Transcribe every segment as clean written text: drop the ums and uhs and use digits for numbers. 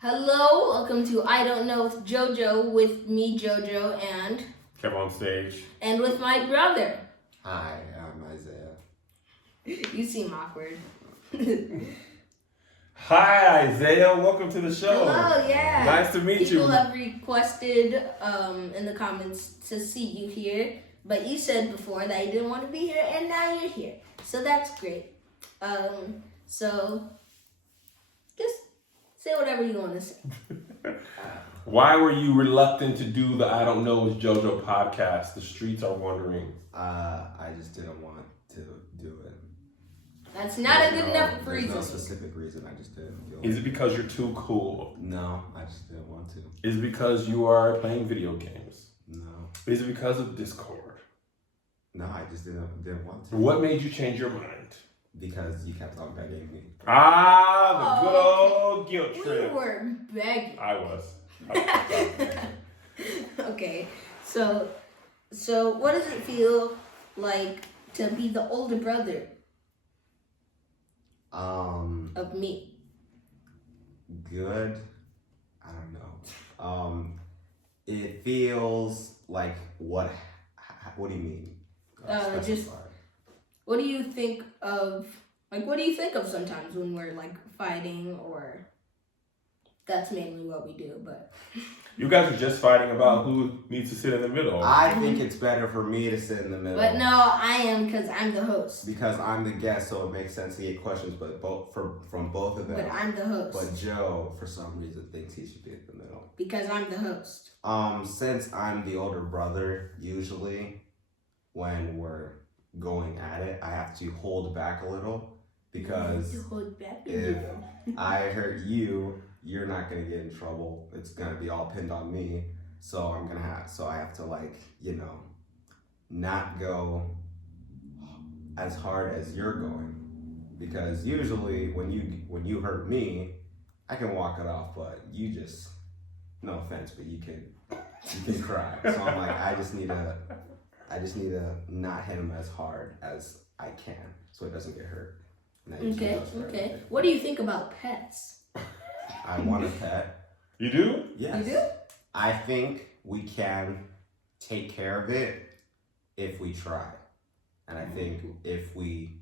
Hello, welcome to I Don't Know with JoJo, with me, JoJo, and Kev on stage. And with my brother. Hi, I'm Isaiah. You seem awkward. Hi, Isaiah. Welcome to the show. Hello, yeah. Nice to meet you. People have requested in the comments to see you here, but you said before that you didn't want to be here, and now you're here. So that's great. So just say whatever you want to say. Why were you reluctant to do the I Don't Know with JoJo podcast? The streets are wondering. I just didn't want to do it. That's not a good enough reason. There's no specific reason. I just didn't feel Is it because you're too cool? No, I just didn't want to. Is it because you are playing video games? No. Is it because of Discord? No, I just didn't want to. What made you change your mind? Because you kept on begging me. Ah, the good old guilt trip. We were begging. I was. Okay, so what does it feel like to be the older brother of me? Good. I don't know. It feels like what? What do you mean? Just what do you think of? Like, what do you think of sometimes when we're like fighting, or that's mainly what we do, but. You guys are just fighting about who needs to sit in the middle. I think it's better for me to sit in the middle. But no, I am, because I'm the host. Because I'm the guest, so it makes sense to get questions, but from both of them. But I'm the host. But Joe, for some reason, thinks he should be in the middle. Because I'm the host. Since I'm the older brother, usually when we're going at it, I have to hold back a little, because if I hurt you, you're not gonna get in trouble. It's gonna be all pinned on me. So I have to, like, not go as hard as you're going. Because usually when you hurt me, I can walk it off, but you just, no offense, but you can cry. So I'm like, I just need to not hit him as hard as I can so it doesn't get hurt. Okay. What do you think about pets? I want a pet. You do? Yes. You do? I think we can take care of it if we try. And I think if we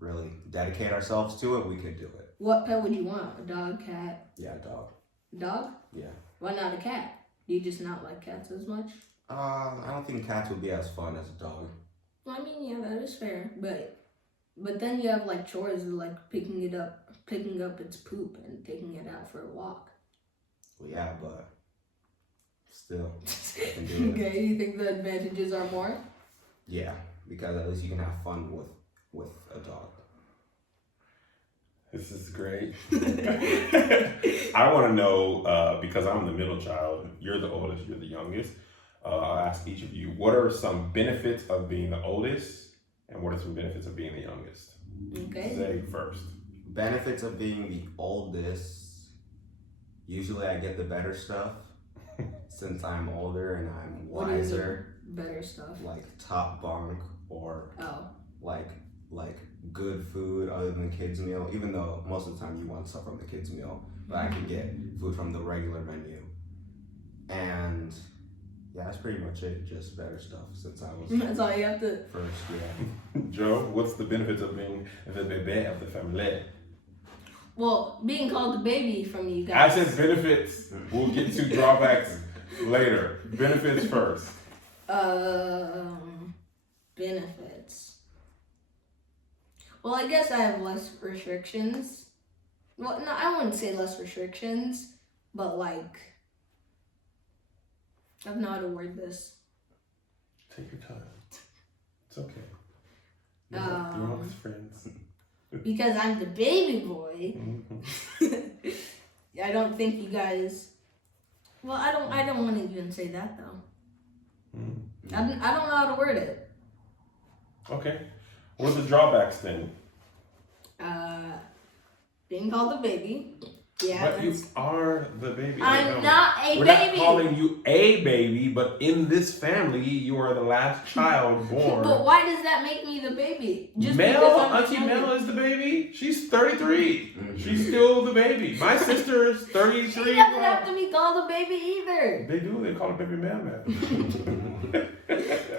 really dedicate ourselves to it, we could do it. What pet would you want? A dog, cat? Yeah, dog. Dog? Yeah. Why not a cat? Do you just not like cats as much? I don't think cats would be as fun as a dog. Well, I mean, yeah, that is fair. But then you have like chores, like picking up its poop and taking it out for a walk. Well, yeah, but still, I can do it. Okay, you think the advantages are more? Yeah, because at least you can have fun with a dog. This is great. I want to know, because I'm the middle child, you're the oldest, you're the youngest. I'll ask each of you, what are some benefits of being the oldest, and what are some benefits of being the youngest? Okay. Zay first. Benefits of being the oldest, usually I get the better stuff since I'm older and I'm wiser. Better stuff. Like top bunk or like good food other than the kids meal, even though most of the time you want stuff from the kids meal, but I can get food from the regular menu. And yeah, that's pretty much it. Just better stuff since I was. That's all you have to. First, yeah. Joe, what's the benefits of being the baby of the family? Well, being called the baby from you guys. I said benefits. We'll get to drawbacks later. Benefits first. Benefits. Well, I guess I have less restrictions. Well, no, I wouldn't say less restrictions, but like. I don't know how to word this. Take your time. It's okay. You're all friends. Because I'm the baby boy. Mm-hmm. I don't think you guys. Well, I don't want to even say that though. Mm-hmm. I don't know how to word it. Okay. What are the drawbacks then? Being called a baby. Yeah. But you are the baby. I'm not a We're baby. not calling you a baby, but in this family, you are the last child born. But why does that make me the baby? Just Mel, because I'm the Auntie youngest? Mel is the baby. She's 33. She's still the baby. My sister is 33. She doesn't have to be called a baby either. They do. They call her baby man.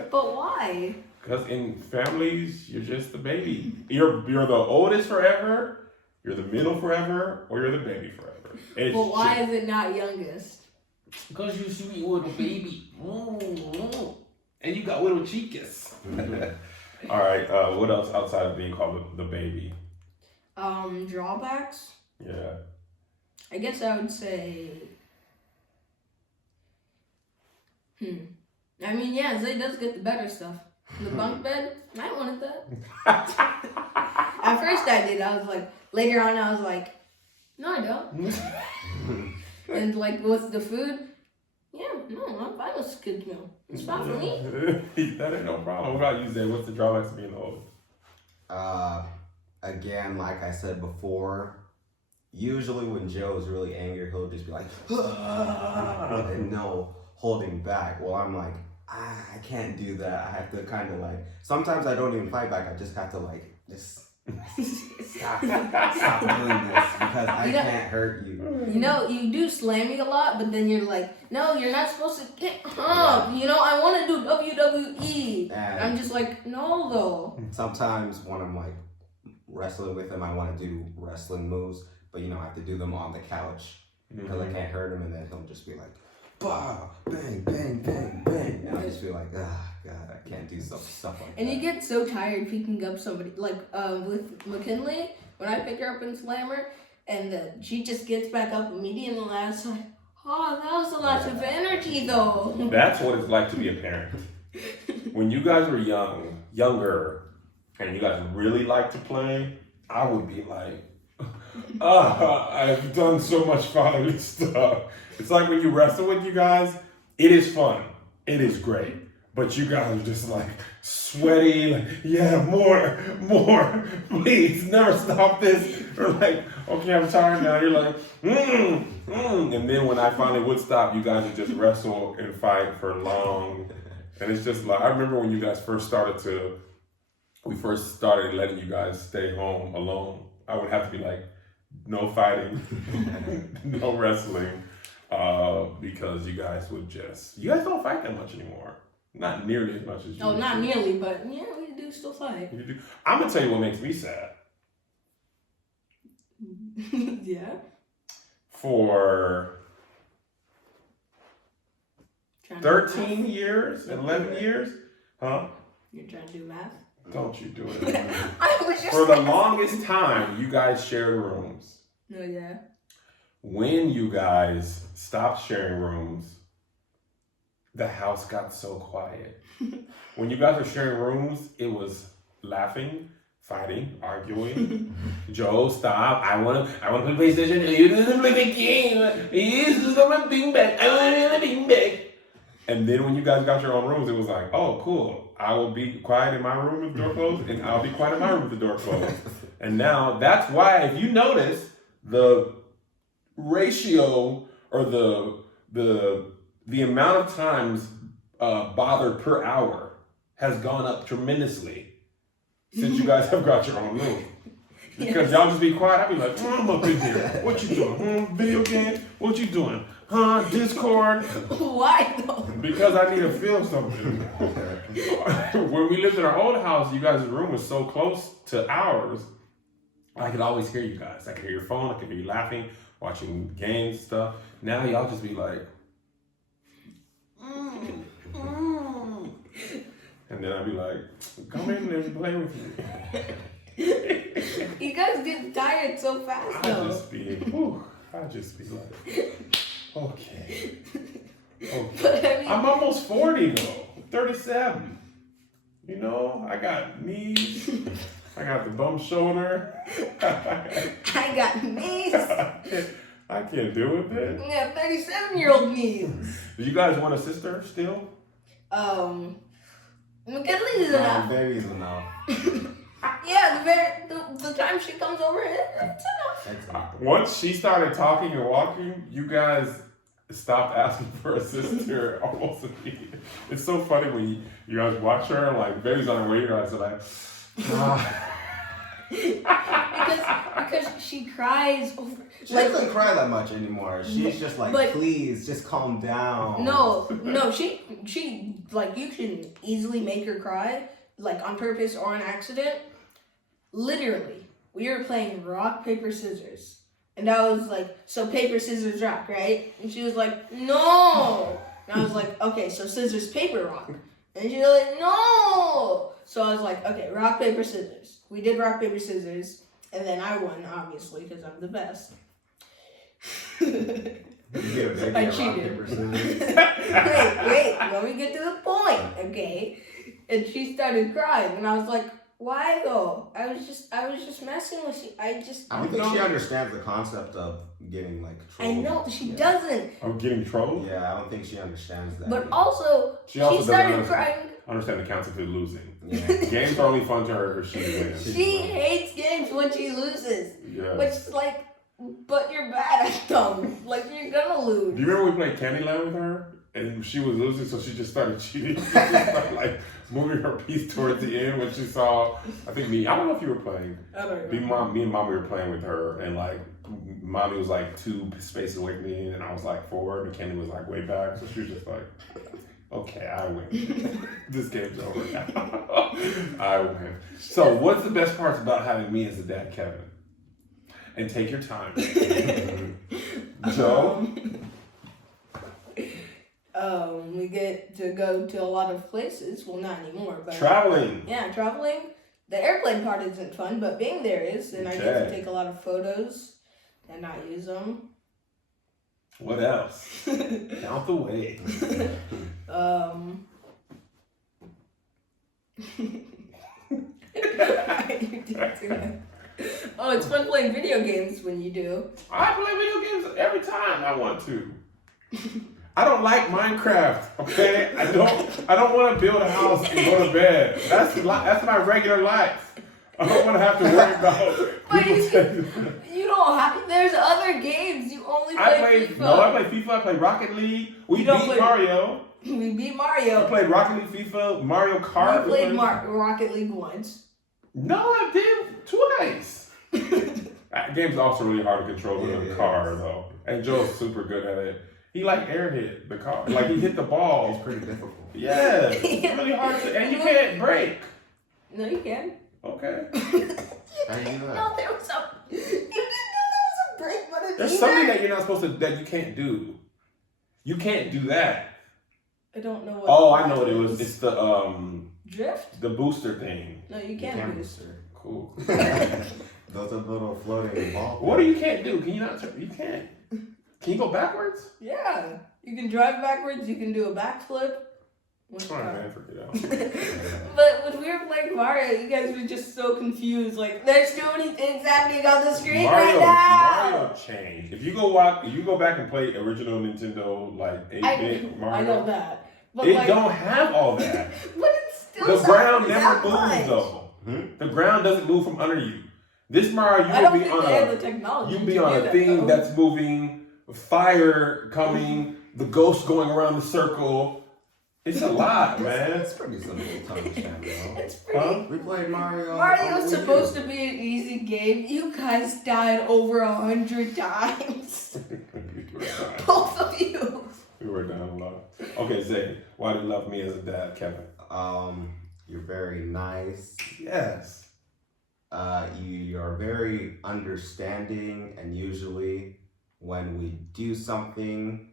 But why? Because in families, you're just the baby. You're the oldest forever. You're the middle forever, or you're the baby forever. It's But why is it not youngest? Because you sweet little baby. And you got little chicas. All right, what else outside of being called the baby? Drawbacks? Yeah. I guess I would say... I mean, yeah, Zay does get the better stuff. The bunk bed, I wanted that. At first I did. I was like, later on I was like, no, I don't. And like with the food, yeah, no, I'm fine with kids meal. It's fine for me. That ain't no problem. What about you, Zay? What's the drawbacks of being the oldest? Again, like I said before, usually when Joe's really angry, he'll just be like, and no holding back. Well, I'm like, I can't do that. I have to kind of like, sometimes I don't even fight back. I just have to like, just stop doing this because I can't hurt you. You know, you do slam me a lot, but then you're like, no, you're not supposed to get up. You know, I want to do WWE. And I'm just like, no, though. sometimes when I'm like wrestling with him, I want to do wrestling moves, but you know, I have to do them on the couch because I can't hurt him, and then he'll just be like, bah, bang, bang, bang, bang. And I'll just be like, ah, God, I can't do stuff like that. And you get so tired picking up somebody. Like with McKinley, when I pick her up and slam her, and she just gets back up immediately, and I was like, oh, that was a lot of energy, though. That's what it's like to be a parent. When you guys were younger, and you guys really liked to play, I would be like, I've done so much fatherly stuff. It's like when you wrestle with you guys, it is fun. It is great. But you guys are just like sweaty, like, yeah, more, please, never stop this. Or like, okay, I'm tired now. You're like, And then when I finally would stop, you guys would just wrestle and fight for long. And it's just like, I remember when you guys we first started letting you guys stay home alone. I would have to be like, no fighting, no wrestling. Because you guys don't fight that much anymore. Not nearly as much as you Oh, used not to. nearly, but yeah, we do still fight. You do. I'm gonna tell you what makes me sad. Yeah. For Trying to do 13 math? years, 11 years, huh? You're trying to do math? Don't you do it. I was just For the longest time, you guys shared rooms. Oh, yeah. When you guys stopped sharing rooms, the house got so quiet. When you guys were sharing rooms, it was laughing, fighting, arguing. Joe, stop! I wanna play PlayStation. You didn't play the game. This is my beanbag. I want a beanbag. And then when you guys got your own rooms, it was like, oh, cool. I will be quiet in my room with the door closed, and I'll be quiet in my room with the door closed. And now that's why, if you notice, the ratio or the amount of times bothered per hour has gone up tremendously since you guys have got your own room. Because y'all just be quiet. I'll be like, I'm up in here. What you doing? Video game? What you doing? Discord? Why though? Because I need to feel something. When we lived in our old house, you guys' room was so close to ours, I could always hear you guys. I could hear your phone. I could hear you laughing, watching games, stuff. Now y'all just be like, and then I'd be like, come in there and play with me. You guys get tired so fast though. I'd just be like, okay. But I mean, I'm almost 40 though, 37. You know, I got knees. I got the bum shoulder. I got knees. I can't deal with it. Yeah, 37-year-old knees. Do you guys want a sister still? McKinley's enough. Baby's enough. Yeah, the time she comes over, it's enough. That's enough. Once she started talking and walking, you guys stopped asking for a sister almost immediately. It's so funny when you guys watch her, like, baby's on her way, you guys are like, because she cries over. She doesn't cry that much anymore. She's just like, but- please, just calm down. No, she like, you can easily make her cry, like on purpose or on accident. Literally, we were playing rock, paper, scissors. And I was like, so paper, scissors, rock, right? And she was like, no. And I was like, okay, so scissors, paper, rock. And she was like, no. So I was like, okay, rock, paper, scissors. We did rock, paper, scissors. And then I won, obviously, because I'm the best. You get a baby I at rock, cheated. paper, scissors. wait, let me get to the point, okay? And she started crying, and I was like, why though? I was just messing with you. I don't think she understands the concept of getting like trolled. I know she doesn't. I'm getting trolled? Yeah, I don't think she understands that. But also, She also started doesn't crying. understand the concept of losing. Yeah. Games are only fun to her if she wins. She hates games when she loses. Yeah. Which is like, but you're bad at them. Like, you're gonna lose. Do you remember we played Candyland with her? And she was losing, so she just started cheating. She started, like, moving her piece towards the end when she saw, I think I don't know if you were playing. I don't Me remember. and Mommy were playing with her, and, like, Mommy was, like, 2 spaces away from me, and I was, like, 4, and Candy was, like, way back. So she was just like, okay, I win. This game's over now. I win. So what's the best parts about having me as a dad, Kevin? And take your time. Joe? We get to go to a lot of places. Well, not anymore, but Traveling. yeah, traveling. The airplane part isn't fun, but being there is, and I get to Okay. take a lot of photos and not use them. What else? Count the ways. Oh, it's fun playing video games when you do. I play video games every time I want to. I don't like Minecraft, okay? I don't want to build a house and go to bed. That's my regular life. I don't want to have to worry about But people taking. you don't have. There's other games. You only play FIFA. I play FIFA, I play Rocket League. We You don't beat play- Mario. We beat I Mario. played Rocket League, FIFA, Mario Kart. We played Rocket League once. No, I did twice. That game's also really hard to control with Yeah, a it car, is. though. And Joe's super good at it. He like air hit the car. Like he hit the ball. It's pretty difficult. Yeah, it's really hard to, and you can't break. No, you can. Okay. How do you do that? No, there was a. You didn't know there was a break button. There's either. something that you're not supposed to, that you can't do. You can't do that. I don't know what. Oh, I know what it was. It's the Drift? the booster thing. No, you can't boost. Cool. Those are little floating balls. What do you can't do? Can you not? You can't. Can you go backwards? Yeah, you can drive backwards. You can do a backflip. With All the right, car. man, forget it. But when we were playing Mario, you guys were just so confused. Like, there's too many things happening on the screen right now. Mario changed. If you go back and play original Nintendo like 8-bit Mario, I know that. But it like, don't have all that. But it's still The not ground never that moves much. though. Hmm? The ground doesn't move from under you. This Mario, I you don't will be think on they have a the technology. you to be on do a that, thing though. that's moving, fire coming, the ghost going around the circle. It's a lot, man. It's pretty simple to understand, though. It's pretty. Huh? We played Mario. Mario's supposed to be an easy game. You guys died over 100 times. Both of you. We were down a lot. Okay, Zay, why do you love me as a dad, Kevin? You're very nice. Yes. You're very understanding, and usually when we do something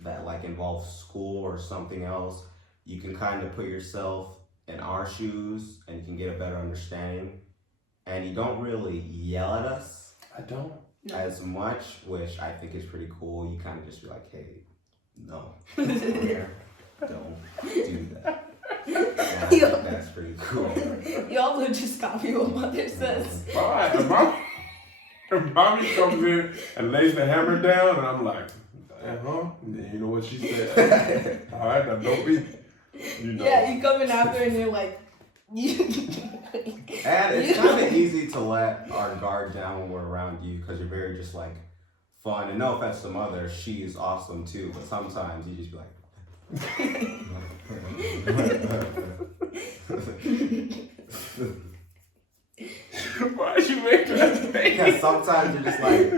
that like involves school or something else, you can kind of put yourself in our shoes and you can get a better understanding. And you don't really yell at us I don't. as much, which I think is pretty cool. You kind of just be like, hey, no, don't do that. And I think that's pretty cool. Y'all would just copy what mother says. Fine. And mommy comes in and lays the hammer down, and I'm like, uh-huh. And you know what she said? All right, now don't be, you know. Yeah, you come in after and you're like, And it's kind of easy to let our guard down when we're around you because you're very just like fun. And no offense to Mother, she's awesome too. But sometimes you just be like. Why'd you make that face? Yeah, sometimes you're just like,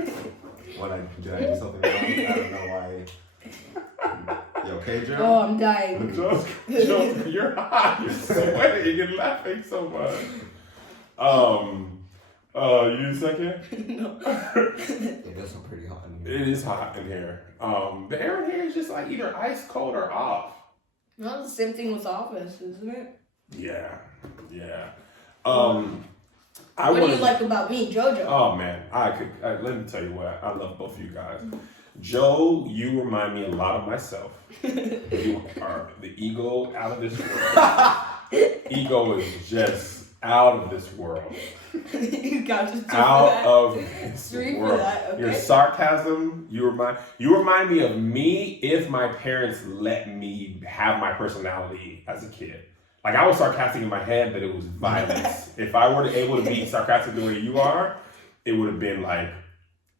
did I do something wrong? I don't know why. You okay, Joe? Oh, I'm dying. Joe, you're hot. You're sweating. You're laughing so much. You need a second? No. It gets pretty hot in here. It is hot in here. The air in here is just like either ice cold or off. Well, the same thing with Office, isn't it? Yeah. What do you like about me, JoJo? Oh man, let me tell you what. I love both of you guys. Joe, you remind me a lot of myself. You are the ego out of this world. Ego is just out of this world. You got just Out of this Three for world. that, okay. Your sarcasm, you remind me of me if my parents let me have my personality as a kid. Like I was sarcastic in my head, but it was violence. If I were able to be sarcastic the way you are, it would have been like,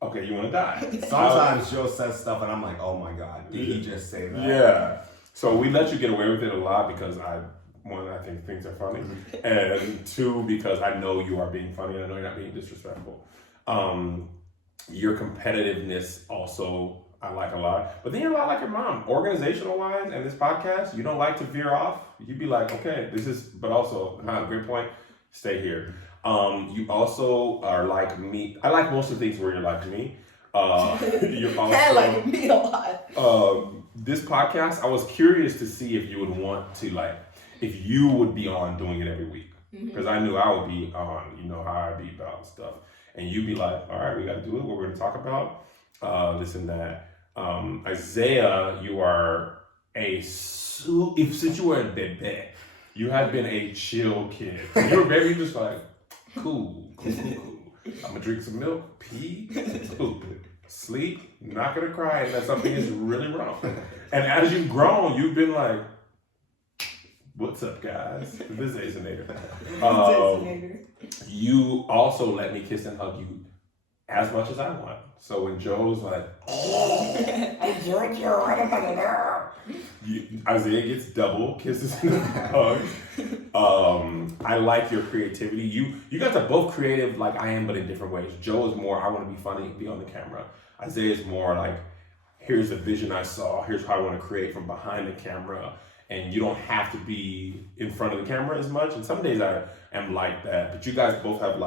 okay, you want to die. Sometimes Joe says stuff and I'm like, oh my God, did he just say that? Yeah. So we let you get away with it a lot because one, I think things are funny, and two, because I know you are being funny and I know you're not being disrespectful. Your competitiveness also I like a lot, but then you're a lot like your mom. Organizational wise and this podcast, you don't like to veer off. You'd be like, okay, but also, great point, stay here. You also are like me. I like most of the things where you're like me. You're also, I like me a lot. This podcast, I was curious to see if you would want to if you would be on doing it every week. Because I knew I would be on, you know, how I be about stuff. And you'd be like, all right, we got to do it. What we're going to talk about, this and that. Isaiah, you are since you were a baby, you have been a chill kid. You were very just like, cool. I'm going to drink some milk, pee, poop, sleep, not going to cry unless something is really wrong. And as you've grown, you've been like, what's up, guys? This is Zay Zay. You also let me kiss and hug you as much as I want. So when Joe's like, Isaiah gets double kisses and hugs. I like your creativity. You guys are both creative like I am, but in different ways. Joe is more, I want to be funny, be on the camera. Isaiah is more like, here's the vision I saw. Here's how I want to create from behind the camera. And you don't have to be in front of the camera as much. And some days I am like that. But you guys both have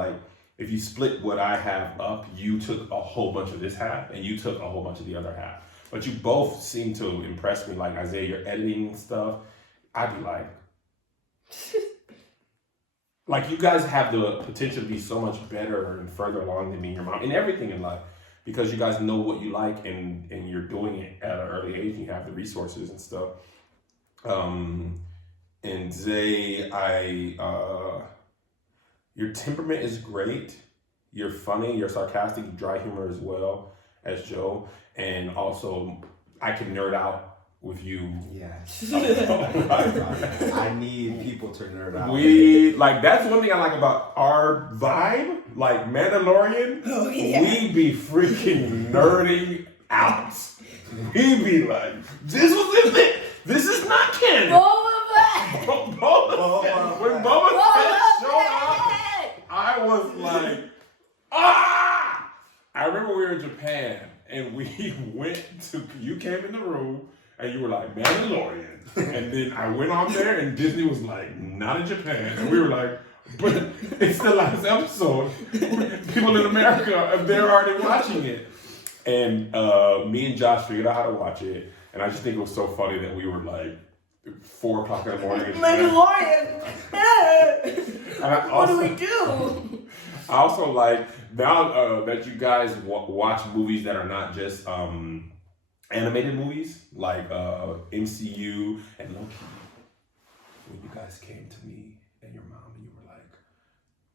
if you split what I have up, you took a whole bunch of this half and you took a whole bunch of the other half. But you both seem to impress me. Like Isaiah, you're editing stuff. I'd be like you guys have the potential to be so much better and further along than me and your mom in everything in life. Because you guys know what you like and you're doing it at an early age and you have the resources and stuff. And Zay, your temperament is great. You're funny, you're sarcastic, dry humor as well as Joe. And also, I can nerd out with you. Yes. I need people to nerd out. That's one thing I like about our vibe. Like Mandalorian, we be freaking nerding out. We be like, this was in it. This is not canon. When Boba Fett showed up, I was like, ah! I remember we were in Japan and we you came in the room and you were like, Mandalorian. And then I went on there and Disney was like, not in Japan. And we were like, but it's the last episode. People in America, they're already watching it. And me and Josh figured out how to watch it. And I just think it was so funny that we were like 4 o'clock in the morning. Mandalorian. What do we do? I also like now that you guys watch movies that are not just animated movies like MCU and Loki. When you guys came to me and your mom and you were like,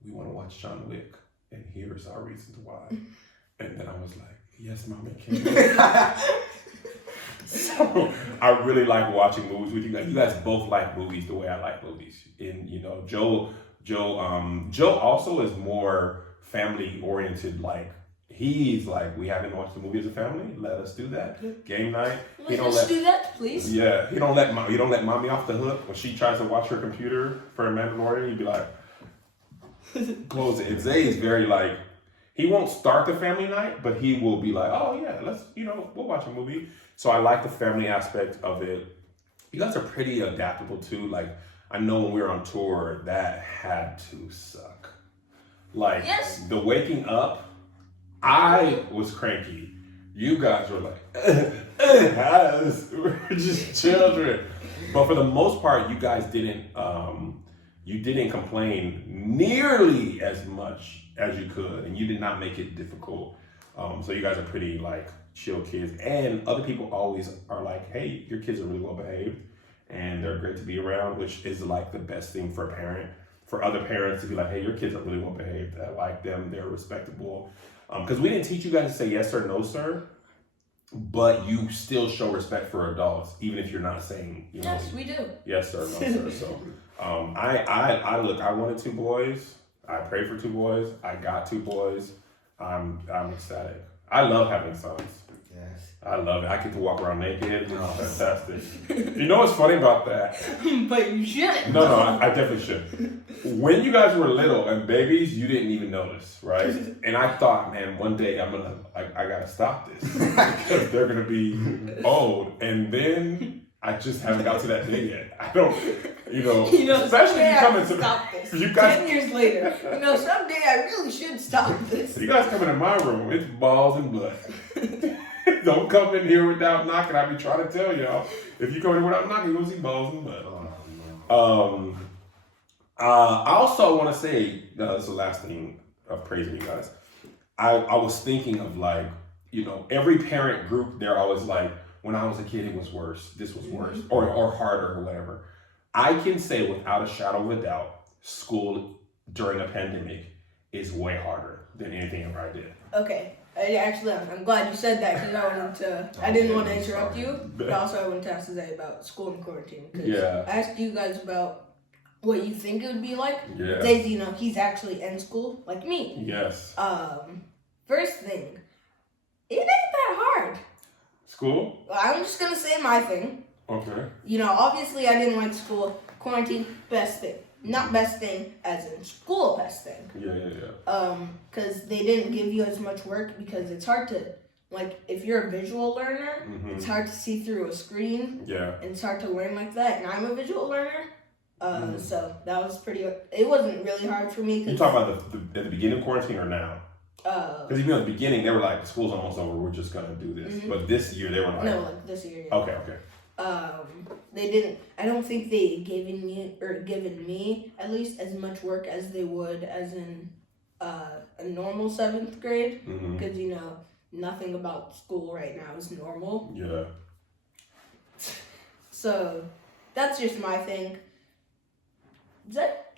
we want to watch John Wick and here's our reasons why. And then I was like, yes, Mommy, can. So I really like watching movies with you guys. You guys both like movies the way I like movies. And Joe also is more family oriented. Like he's like, we haven't watched the movie as a family. Let us do that. Game night. Let's do that, please. Yeah, you don't let mommy off the hook when she tries to watch her computer for a Mandalorian. You'd be like, close it. And Zay is very like, he won't start the family night, but he will be like, oh yeah, let's we'll watch a movie. So I like the family aspect of it. You guys are pretty adaptable too. Like I know when we were on tour, that had to suck. Like the waking up, I was cranky. You guys were like, we're just children. But for the most part, you guys didn't complain nearly as much as you could, and you did not make it difficult. So you guys are pretty like chill kids, and other people always are like, hey, your kids are really well behaved and they're great to be around, which is like the best thing for a parent, for other parents to be like, hey, your kids are really well behaved. I like them, they're respectable. Because we didn't teach you guys to say yes or no, sir, but you still show respect for adults, even if you're not saying, yes, we do. Yes, sir, no, sir. So I wanted 2 boys. I prayed for 2 boys. I got 2 boys. I'm ecstatic. I love having sons. Yes. I love it. I get to walk around naked. Oh, fantastic. You know what's funny about that? But you shouldn't. No, I definitely should. When you guys were little and babies, you didn't even notice, right? And I thought, man, one day I gotta stop this because they're gonna be old. And then I just haven't got to that day yet. I don't, especially if you come into stop this. You guys, 10 years later, someday I really should stop this. You guys come into my room, it's balls and butt. Don't come in here without knocking. I be trying to tell y'all. If you come in without knocking, you'll see balls and butt. I also want to say, this is the last thing of praising you guys. I was thinking of like, every parent group, they're always like, when I was a kid, it was worse. This was worse, or harder, or whatever. I can say without a shadow of a doubt, school during a pandemic is way harder than anything ever I did. Okay. I'm glad you said that because I didn't want to interrupt you, but also I wanted to ask Zay about school and quarantine. Because I asked you guys about what you think it would be like. Yeah. Zay, he's actually in school, like me. Yes. First thing, it ain't that hard. School? I'm just going to say my thing. Okay. Obviously I didn't like school. Quarantine, best thing. Not best thing as in school, best thing. Yeah. Because they didn't give you as much work because it's hard to, like, if you're a visual learner, it's hard to see through a screen. Yeah. And it's hard to learn like that. And I'm a visual learner. So that was it wasn't really hard for me. You talk about at the beginning of quarantine or now? Because even at the beginning, they were like, school's almost over, we're just going to do this. But this year, they were like... No, like this year, yeah. Okay. They didn't, I don't think they given me at least as much work as they would as in a normal 7th grade. Because, nothing about school right now is normal. Yeah. So, that's just my thing. Is that?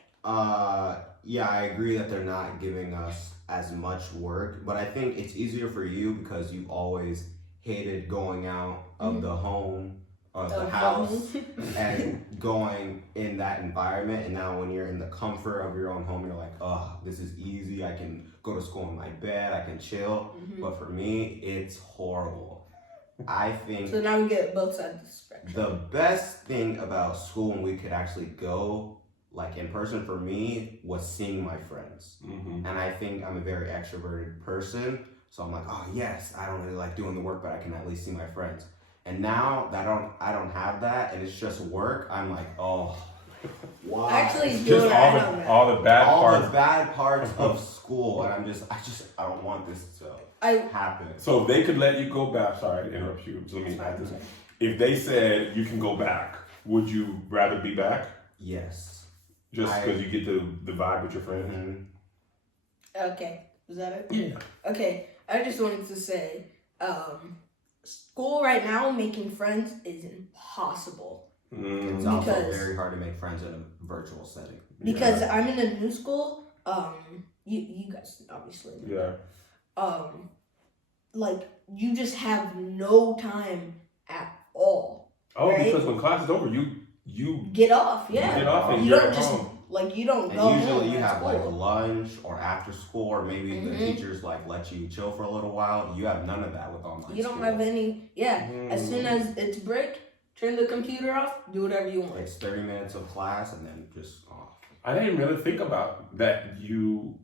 Yeah, I agree that they're not giving us as much work, but I think it's easier for you because you've always hated going out of the home, of the house, and going in that environment. And now when you're in the comfort of your own home, you're like, oh, this is easy. I can go to school in my bed. I can chill. But for me, it's horrible. I think... So now we get both sides of the spectrum. The best thing about school when we could actually go like in person for me was seeing my friends. And I think I'm a very extroverted person. So I'm like, oh yes, I don't really like doing the work, but I can at least see my friends. And now that I don't have that and it's just work, I'm like, oh, wow. Actually, Just all the bad parts of school. And I don't want this to happen. So if they could let you go back, sorry to interrupt you, so let me add this. If they said you can go back, would you rather be back? Yes. Just because you get the vibe with your friends? Okay. Is that it? Yeah. Okay. I just wanted to say, school right now, making friends is impossible. It's also very hard to make friends in a virtual setting. Because I'm in a new school. You guys obviously know. Yeah. Like, you just have no time at all Oh, right? because when class is over, you Get off, yeah. get off and You you're don't at just home. you don't And go usually home you at have school. like lunch or after school, or maybe the Mhm. teachers like let you chill for a little while. You have none of that with online You don't school. have any. Yeah, as soon as it's break, turn the computer off. Do whatever you want. It's 30 minutes of class and then just off. I didn't really think about that. You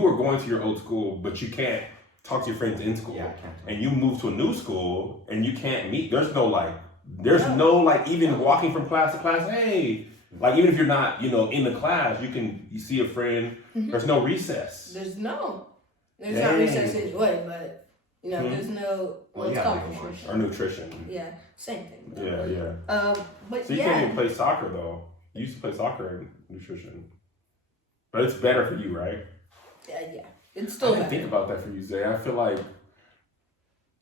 were going to your old school, but you can't talk to your friends in school. Yeah, I can't. And you move to a new school, and you can't meet. There's no No. like even walking from class to class. Hey, like even if you're not in the class, you see a friend. Mhm. There's no recess. There's not Dang. recess anyway, but Mhm. there's no. Well, It's yeah, called like a lunch. Or nutrition. Yeah, same thing. Yeah. But So you can't even play soccer though. You used to play soccer in nutrition, but it's better for you, right? yeah, it's I still didn't better. think about that for you, Zay. I feel like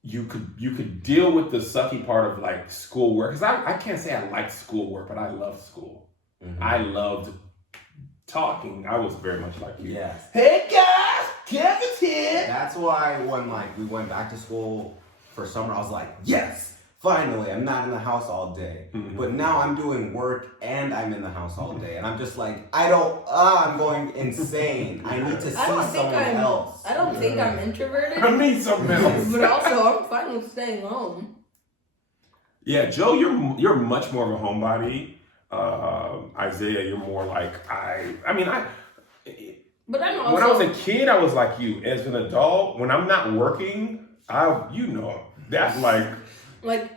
you could deal with the sucky part of like schoolwork, because I can't say I liked schoolwork, but I loved school. Mhm. I loved talking. I was very much like you. Yes. Hey guys, Kevin's here. That's why when like we went back to school for summer, I was like, yes, finally, I'm not in the house all day. Mhm. But now I'm doing work and I'm in the house all day, and I'm just like, I'm going insane. I need to see I don't think someone I'm- else. I don't think I'm introverted, I mean something else. but also I'm fine with staying home. Yeah, Joe, you're much more of a homebody. Isaiah, you're more like But I'm also. when I was a kid, I was like you. As an adult, when I'm not working, that's like When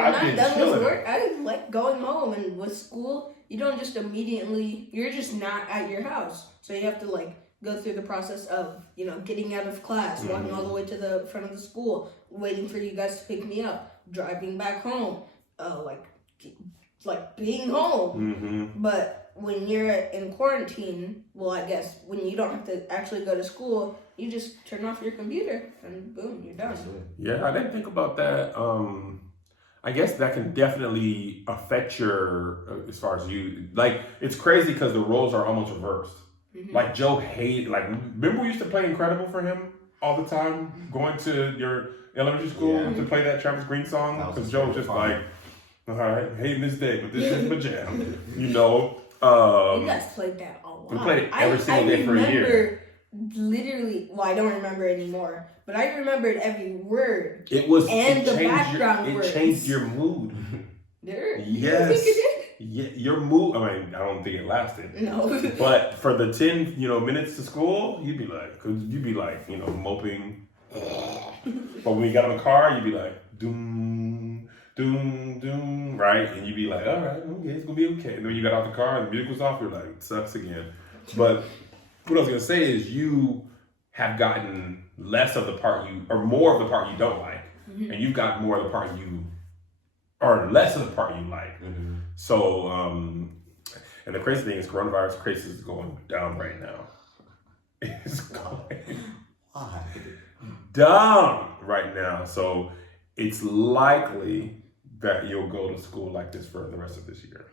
I've I'm been done chilling. with work, I like going home, and with school, you don't just immediately. You're just not at your house, so you have to like go through the process of getting out of class, walking all the way to the front of the school, waiting for you guys to pick me up, driving back home, like being home. mm-hmm. But when you're in quarantine, well, I guess when you don't have to actually go to school, you just turn off your computer and boom, you're done. Yeah, I didn't think about that. I guess that can definitely affect your as far as you like. It's crazy because the roles are almost reversed. Mhm. Like Joe hated. Like remember we used to play Incredible for him all the time, going to your elementary school Yeah. to play that Travis Green song That was because Joe was just fun. like, all right, hating this day, but this is my jam. You know. You guys played that a lot. We played it every single day for a year. I remember literally. Well, I don't remember anymore, but I remembered every word. It was And it the changed background It words. changed your mood. There. Yes. You think it Yeah, your mood. I mean, I don't think it lasted. did? No. But for the 10, minutes to school, you'd be like, moping. But when you got in the car, you'd be like, doom, doom, doom, right? And you'd be like, all right, okay, it's gonna be okay. And then when you got out the car and the music was off, you're like, sucks again. But what I was gonna say is you have gotten less of the part or more of the part you don't like, Mhm. and you've got more of the part or less of the part you like. Mm-hmm. So, and the crazy thing is coronavirus cases is going down right now. It's going Why? down right now. So it's likely that you'll go to school like this for the rest of this year.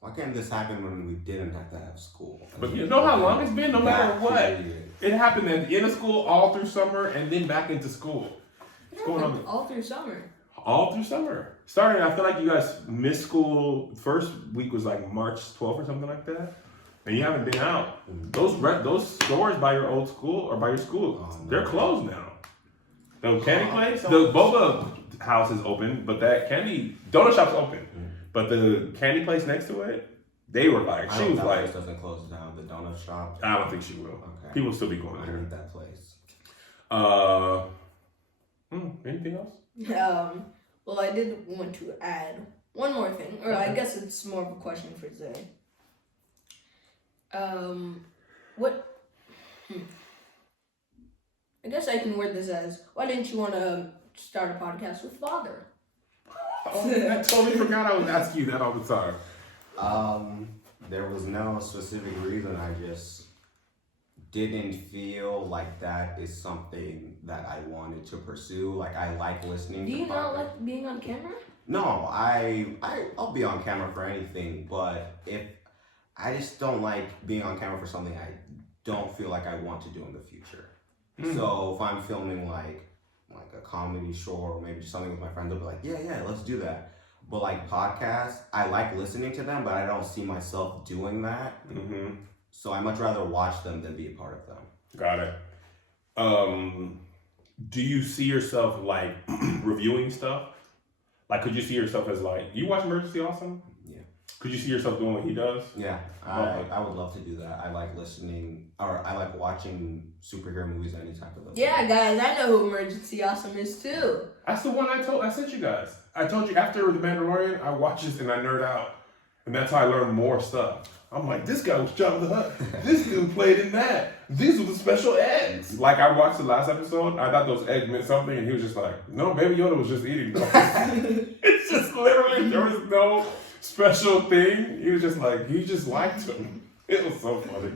Why can't this happen when we didn't have to have school? But you know how long it's been, no matter That what. period. It happened at the end of school, all through summer, and then back into school. What's going on? All through summer. All through summer. Starting, I feel like you guys missed school. First week was like March 12th or something like that. And you haven't been out. Those stores by your old school or by your school, Oh, no. they're closed now. The candy place, the boba house is open, but that donut shop's open. But the candy place next to it, they were like, I she hope was that like, place doesn't close down. The donut shop. I don't think she will. Okay. People still be going I there. need that place. Anything else? Well, I did want to add one more thing, or I guess it's more of a question for Zay. What? I guess I can word this as, why didn't you want to start a podcast with Father? Oh, I totally forgot I was asking you that all the time. There was no specific reason. I just didn't feel like that is something that I wanted to pursue. Like I like listening Do to you not podcasts. like being on camera? No, I'll be on camera for anything, but if I just don't like being on camera for something I don't feel like I want to do in the future. So if I'm filming like a comedy show or maybe just something with my friends, I'll be like, yeah, let's do that. But like podcasts, I like listening to them, but I don't see myself doing that. Mm-hmm. So I much rather watch them than be a part of them. Got it. Do you see yourself like reviewing stuff? Like, could you see yourself as like, you watch Emergency Awesome? Yeah. Could you see yourself doing what he does? Yeah, I would love to do that. I like listening, or I like watching superhero movies, any type of those. Yeah, guys, I know who Emergency Awesome is too. That's the one I sent you guys. I told you after The Mandalorian, I watch this and I nerd out. And that's how I learn more stuff. I'm like, this guy was Jabba the Hutt. This dude played in that. These were the special eggs. Like, I watched the last episode. I thought those eggs meant something. And he was just like, no, Baby Yoda was just eating those. It's just literally, there was no special thing. He was just like, he just liked him. It was so funny.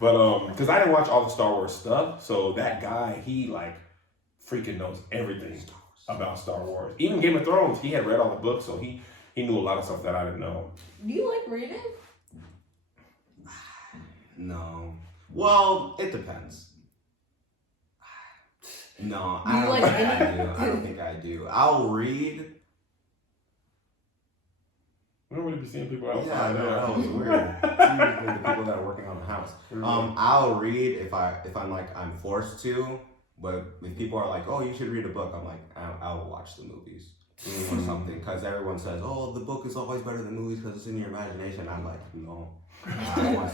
But, because I didn't watch all the Star Wars stuff. So that guy, he like freaking knows everything about Star Wars. Even Game of Thrones, he had read all the books. So he knew a lot of stuff that I didn't know. Do you like reading? No. Well, it depends. No, Do you like think I any- do. I don't think I do. I'll read. We don't really be seeing people Yeah, outside. no, that was weird. It's usually the people that are working on the house. I'll read if I'm forced to. But if people are like, "Oh, you should read a book," I'm like, I'll watch the movies or something, because everyone says, "Oh, the book is always better than movies because it's in your imagination." I'm like, no. I want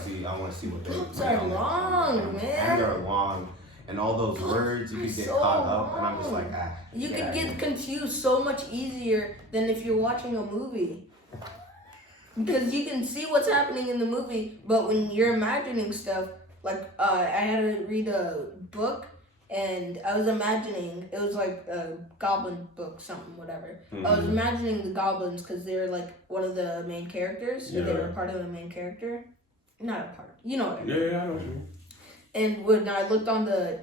to see what they're Books are long, man. And they're long, and all those words you can get so caught up, and I'm just long. like, You yeah, can get confused so much easier than if you're watching a movie. Because you can see what's happening in the movie, but when you're imagining stuff, like I had to read a book, and I was imagining, it was like a goblin book, something, whatever. I was imagining the goblins because they were like one of the main characters, or they were part of the main character. Not a part, you know what I mean. Yeah, I know what you mean. And when I looked on the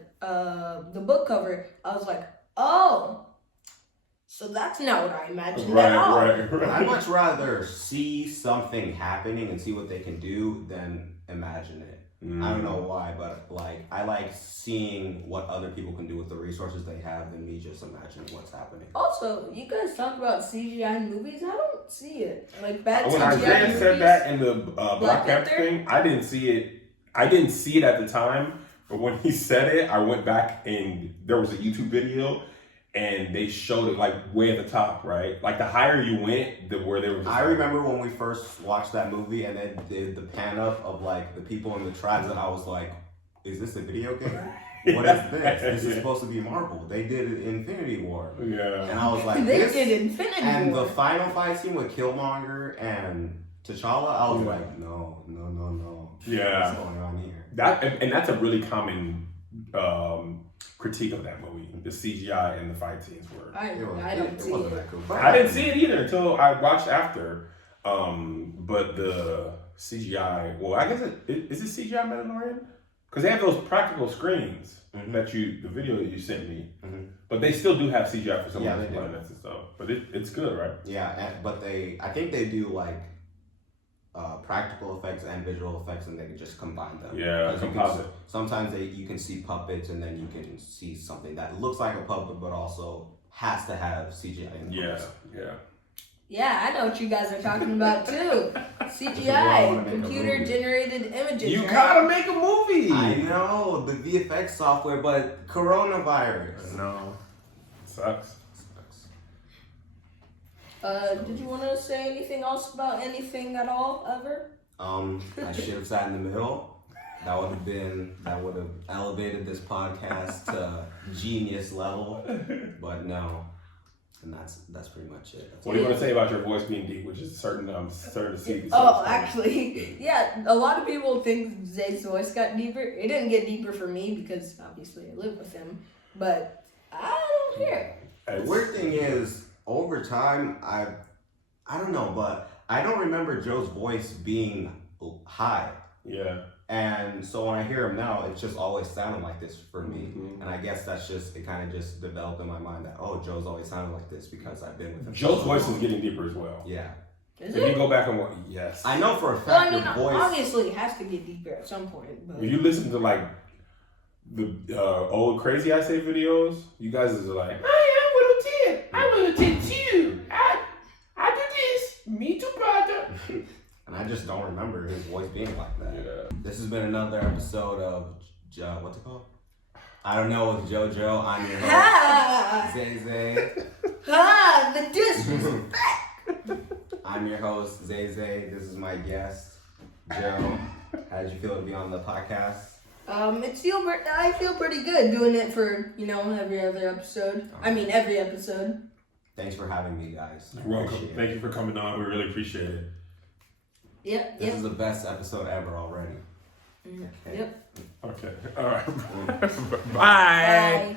book cover, I was like, oh, so that's not what I imagined at all. Right. I'd much rather see something happening and see what they can do than imagine it. I don't know why, but like I like seeing what other people can do with the resources they have than me just imagining what's happening. Also, you guys talk about CGI in movies. I don't see it. Like bad When CGI Isaiah movies. said that in the Black Panther Panther? thing, I didn't see it. I didn't see it at the time, but when he said it, I went back and there was a YouTube video, and they showed it like way at the top, right? Like the higher you went, the where they were. I remember when we first watched that movie and they did the pan up of like the people in the tribes, and I was like, is this a video game? What is this? This is supposed to be Marvel. They did it in Infinity War. Yeah. And I was like, They this? did Infinity And War. the final fight scene with Killmonger and T'Challa, I was like, no. Yeah. What's going on here? And that's a really common critique of that movie. The CGI and the fight scenes were. I It don't see wasn't it. that cool. I didn't see it either until I watched after. But the CGI, well, I guess is it CGI Mandalorian? Because they have those practical screens that the video that you sent me. But they still do have CGI for some of those planets and stuff. But it's good, right? Yeah, but I think they do like practical effects and visual effects, and they can just combine them. Yeah, composite. Sometimes you can see puppets, and then you can see something that looks like a puppet, but also has to have CGI in it. Yeah. Yeah, I know what you guys are talking about too. CGI, computer generated images. You right? gotta make a movie. I know the VFX software, but coronavirus. No, sucks. Did you want to say anything else about anything at all ever? I should have sat in the middle. That would have elevated this podcast to genius level, but no. And that's pretty much it. What do you want to say about your voice being deep, which is certain to see? Oh, actually, yeah. A lot of people think Zay's voice got deeper. It didn't get deeper for me because obviously I live with him, but I don't hear it. The weird thing is, over time, I don't know, but I don't remember Joe's voice being high. Yeah. And so when I hear him now, it's just always sounding like this for me. And I guess that's just, it kind of just developed in my mind that, oh, Joe's always sounded like this because I've been with him. Joe's voice is getting deeper as well. Yeah. Is If you it? go back and watch, yes. I know for a Well, I fact mean, your voice. obviously it has to get deeper at some point. But If you listen to like the old Crazy I Say videos, you guys are like, I am little Tim. I'm little Tim too. I do has been another episode of what's it called? I don't know with JoJo. I'm your host, Ah, Zay Zay. the disrespect. I'm your host, Zay Zay. This is my guest, Joe. How did you feel to be on the podcast? I feel pretty good doing it for every other episode. I mean every episode. Thanks for having me, guys. You're welcome. Thank you for coming on. We really appreciate it. Yep. This is the best episode ever already. Okay. Yep. Okay. All right. Bye. Bye.